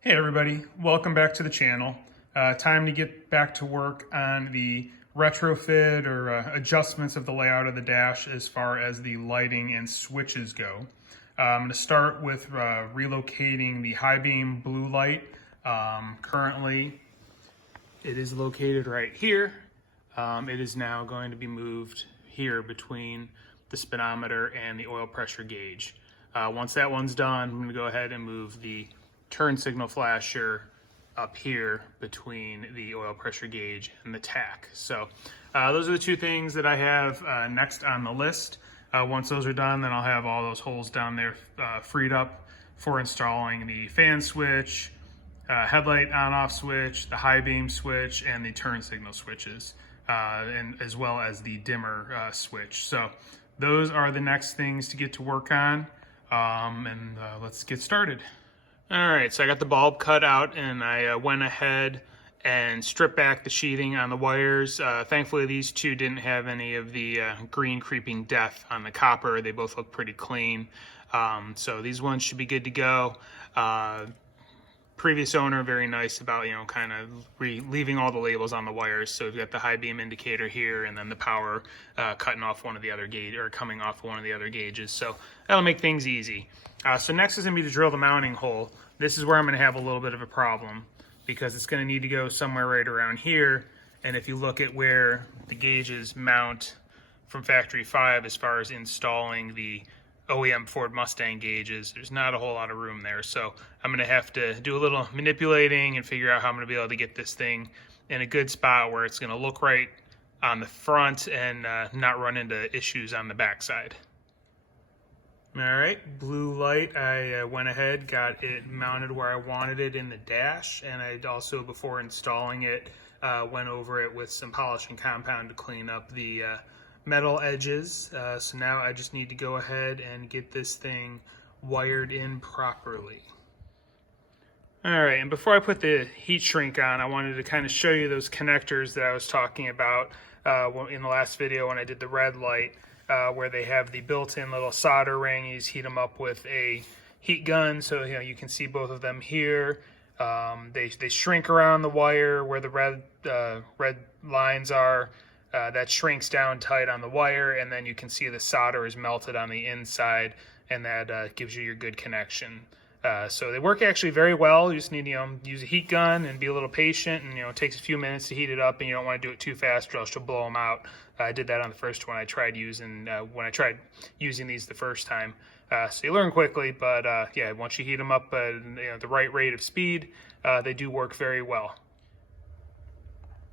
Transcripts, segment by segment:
Hey everybody, welcome back to the channel. Time to get back to work on the retrofit or adjustments of the layout of the dash as far as the lighting and switches go. I'm going to start with relocating the high beam blue light. Currently it is located right here. It is now going to be moved here between the speedometer and the oil pressure gauge. Once that one's done, I'm going to go ahead and move the turn signal flasher up here between the oil pressure gauge and the tach. So those are the two things that I have next on the list. Once those are done, then I'll have all those holes down there freed up for installing the fan switch, headlight on-off switch, the high beam switch, and the turn signal switches, and as well as the dimmer switch. So those are the next things to get to work on, and let's get started. All right, so I got the bulb cut out and I went ahead and stripped back the sheathing on the wires. Thankfully, these two didn't have any of the green creeping death on the copper. They both look pretty clean. So these ones should be good to go. Previous owner, very nice about, kind of leaving all the labels on the wires. So we've got the high beam indicator here and then the power cutting off one of the other gauge or coming off one of the other gauges. So that'll make things easy. So next is going to be to drill the mounting hole. This is where I'm going to have a little bit of a problem because it's going to need to go somewhere right around here. And if you look at where the gauges mount from factory 5 as far as installing the OEM Ford Mustang gauges, there's not a whole lot of room there. So I'm going to have to do a little manipulating and figure out how I'm going to be able to get this thing in a good spot where it's going to look right on the front and not run into issues on the backside. All right, blue light, I went ahead, got it mounted where I wanted it in the dash, and I also, before installing it, went over it with some polishing compound to clean up the metal edges. So now I just need to go ahead and get this thing wired in properly. All right, and before I put the heat shrink on, I wanted to kind of show you those connectors that I was talking about in the last video when I did the red light. Where they have the built-in little solder ring. You just heat them up with a heat gun, so you can see both of them here. They shrink around the wire where the red lines are. That shrinks down tight on the wire, and then you can see the solder is melted on the inside, and that gives you your good connection. So they work actually very well. You just need to use a heat gun and be a little patient, and it takes a few minutes to heat it up, and you don't want to do it too fast or else you'll blow them out. I did that on the first one I tried using these the first time. So you learn quickly, but yeah, once you heat them up at the right rate of speed, they do work very well.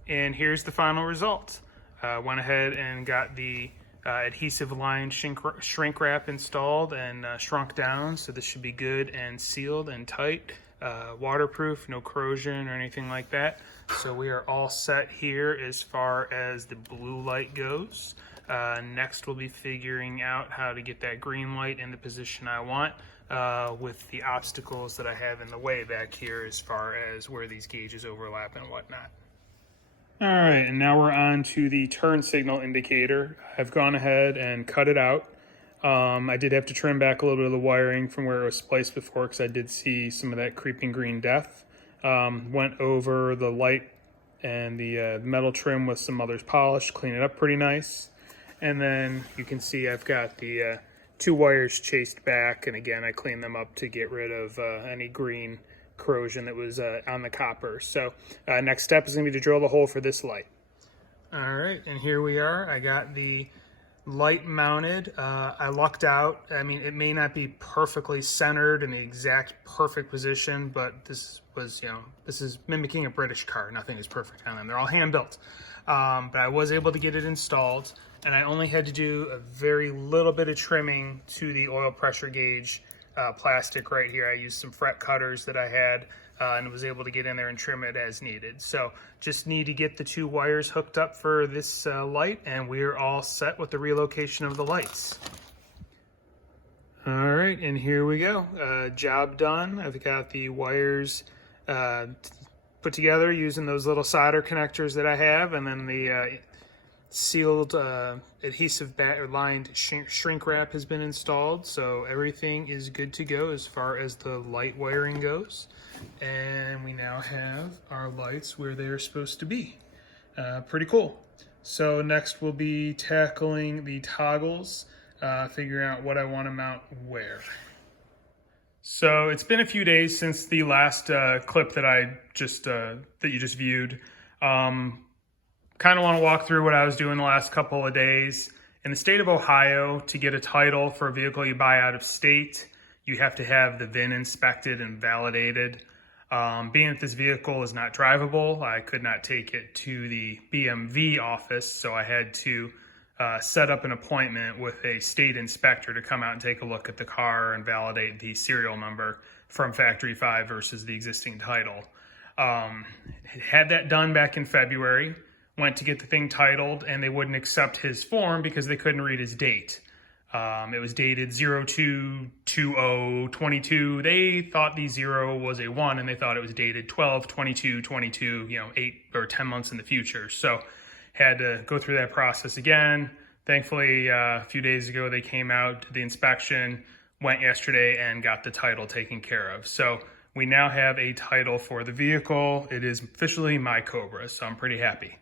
And here's the final result. Went ahead and got the adhesive line shrink wrap installed and shrunk down, so this should be good and sealed and tight, waterproof, no corrosion or anything like that. So we are all set here as far as the blue light goes. Next we'll be figuring out how to get that green light in the position I want with the obstacles that I have in the way back here as far as where these gauges overlap and whatnot. All right, and now we're on to the turn signal indicator. I've gone ahead and cut it out. I did have to trim back a little bit of the wiring from where it was spliced before because I did see some of that creeping green death. Went over the light and the metal trim with some mother's polish, clean it up pretty nice. And then you can see I've got the two wires chased back, and again, I cleaned them up to get rid of any green corrosion that was on the copper. So next step is going to be to drill the hole for this light. All right, and here we are. I got the light mounted. I lucked out. I mean, it may not be perfectly centered in the exact perfect position, but this was, this is mimicking a British car. Nothing is perfect on them. They're all hand built. But I was able to get it installed, and I only had to do a very little bit of trimming to the oil pressure gauge plastic right here. I used some fret cutters that I had and was able to get in there and trim it as needed. So just need to get the two wires hooked up for this light, and we're all set with the relocation of the lights. All right, and here we go. Job done. I've got the wires put together using those little solder connectors that I have, and then the sealed adhesive or lined shrink wrap has been installed, so everything is good to go as far as the light wiring goes. And we now have our lights where they're supposed to be. Pretty cool. So next we'll be tackling the toggles, figuring out what I want to mount where. So it's been a few days since the last clip that you just viewed. Kind of want to walk through what I was doing the last couple of days. In the state of Ohio, to get a title for a vehicle you buy out of state, you have to have the VIN inspected and validated. Being that this vehicle is not drivable, I could not take it to the BMV office, so I had to set up an appointment with a state inspector to come out and take a look at the car and validate the serial number from Factory 5 versus the existing title. Had that done back in February, went to get the thing titled, and they wouldn't accept his form because they couldn't read his date. It was dated 02/20/22. They thought the 0 was a 1, and they thought it was dated 12/22/22, 8 or 10 months in the future. So had to go through that process again. Thankfully, a few days ago, they came out, did the inspection, went yesterday, and got the title taken care of. So we now have a title for the vehicle. It is officially my Cobra, so I'm pretty happy.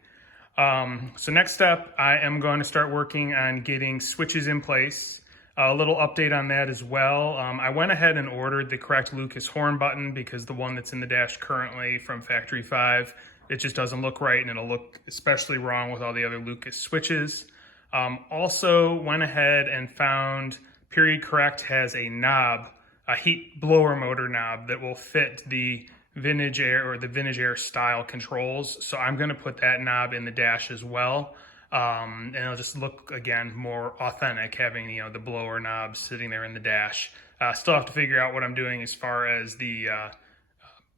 So next step, I am going to start working on getting switches in place. A little update on that as well. I went ahead and ordered the correct Lucas horn button because the one that's in the dash currently from Factory 5, it just doesn't look right, and it'll look especially wrong with all the other Lucas switches. Also went ahead and found Period Correct has a knob, a heat blower motor knob that will fit the Vintage Air or the Vintage Air style controls. So I'm going to put that knob in the dash as well. And it'll just look, again, more authentic having, the blower knob sitting there in the dash. Still have to figure out what I'm doing as far as the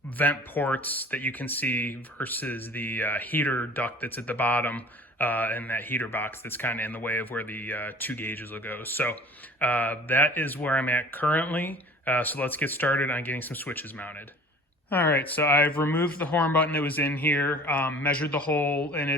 vent ports that you can see versus the heater duct that's at the bottom and that heater box that's kind of in the way of where the 2 gauges will go. So that is where I'm at currently. So let's get started on getting some switches mounted. All right, so I've removed the horn button that was in here, measured the hole, and I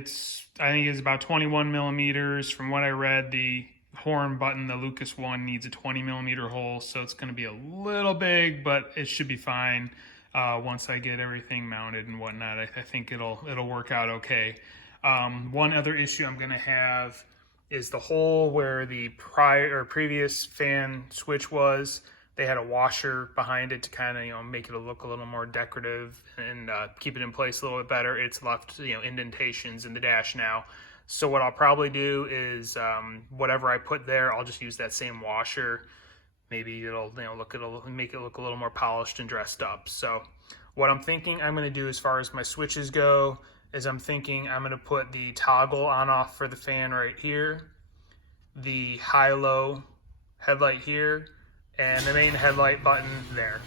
think it's about 21 millimeters. From what I read, the horn button, the Lucas one, needs a 20 millimeter hole, so it's going to be a little big, but it should be fine once I get everything mounted and whatnot. I think it'll work out okay. One other issue I'm going to have is the hole where the previous fan switch was. They had a washer behind it to kind of, make it look a little more decorative and keep it in place a little bit better. It's left, indentations in the dash now. So what I'll probably do is whatever I put there, I'll just use that same washer. Maybe it'll, make it look a little more polished and dressed up. So what I'm thinking I'm going to do as far as my switches go is I'm thinking I'm going to put the toggle on off for the fan right here, the high-low headlight here, and the main headlight button there.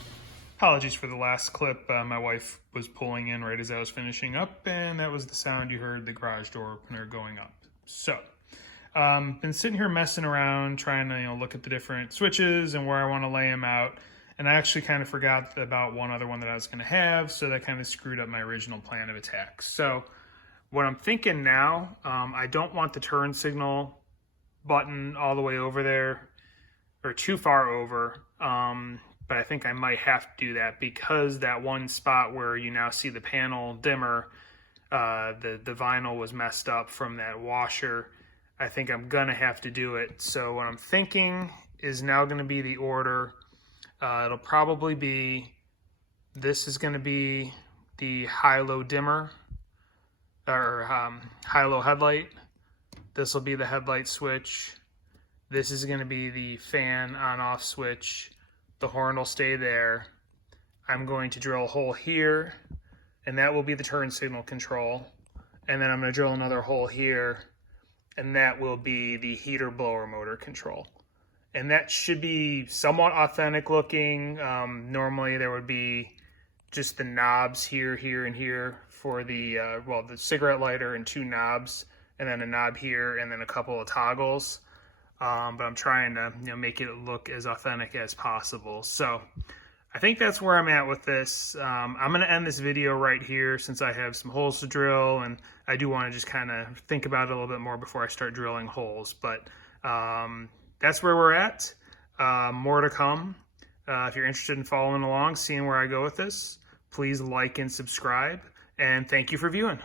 Apologies for the last clip. My wife was pulling in right as I was finishing up, and that was the sound you heard, the garage door opener going up. So, been sitting here messing around, trying to look at the different switches and where I want to lay them out. And I actually kind of forgot about one other one that I was going to have, so that kind of screwed up my original plan of attack. So, what I'm thinking now, I don't want the turn signal button all the way over there, or too far over, but I think I might have to do that because that one spot where you now see the panel dimmer, the vinyl was messed up from that washer. I think I'm gonna have to do it. So what I'm thinking is now gonna be the order. It'll probably be, this is gonna be the high-low dimmer, or high-low headlight. This will be the headlight switch. This is going to be the fan on-off switch. The horn will stay there. I'm going to drill a hole here, and that will be the turn signal control. And then I'm going to drill another hole here, and that will be the heater blower motor control. And that should be somewhat authentic looking. Normally there would be just the knobs here, here, and here for the, the cigarette lighter and 2 knobs, and then a knob here, and then a couple of toggles. But I'm trying to make it look as authentic as possible. So I think that's where I'm at with this. I'm going to end this video right here since I have some holes to drill, and I do want to just kind of think about it a little bit more before I start drilling holes. But that's where we're at. More to come. If you're interested in following along, seeing where I go with this, please like and subscribe. And thank you for viewing.